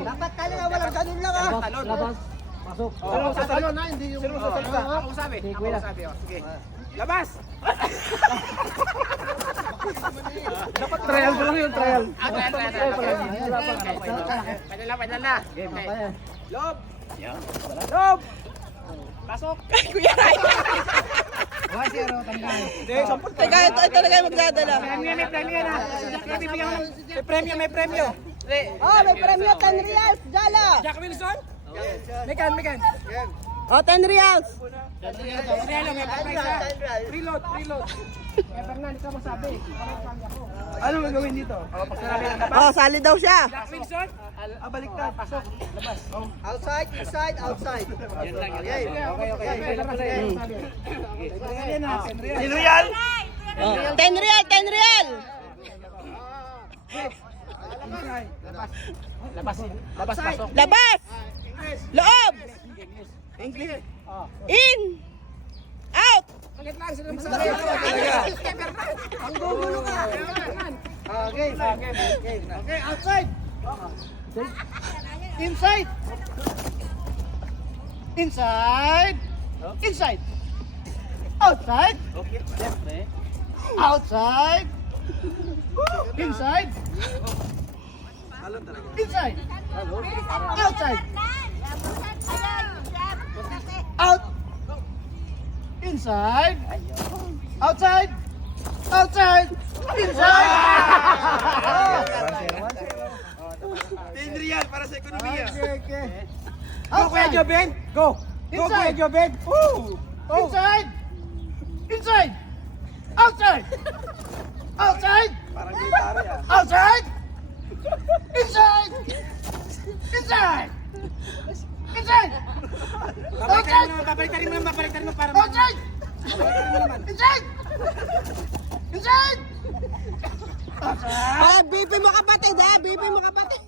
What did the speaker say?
Dapat kali nga walang ganun lang ah. Labas. Pasok. Pero sa talon na, hindi yung sa talon. Ako sabi. Ako sabi. Sige. Labas! Dapat trial ko lang yun, trial. Pwede na. Lob! Lob! Pasok! Kuya Ray. Wala siya ro tanggal. Teka, ito na kayo magdadala. May premyo na. May premyo. Oh, may premyo 10 reals. Dala. Jack Wilson? Megan. Oh, 10 reals. Reload. Fernand, ikaw masabi. Ano gagawin dito? Oh, sali daw siya. Jack Wilson? Baliktad. Pasok. Labas. Outside, inside, outside. Okay. Real? 10 real, 10 real. Labas pasok. Labas. Loob. English. In. Out. Kalit lang sila masabi. Ang gugulo ka. Okay, outside. Inside. Inside. Inside. Outside. Outside. Inside. Inside. Outside. Out. Inside. Outside. Outside. Inside. 10 real para sa ekonomiya. Okay. Go Kuya Joben! Go! Go Kuya Inside. Joben! Woo! Inside. Inside. Outside. Outside. Outside. Inside. Inside. Inside. Babalikan mo para Outside. Inside. Inside. Ah, BP mo kapatid ha, BP mo kapatid.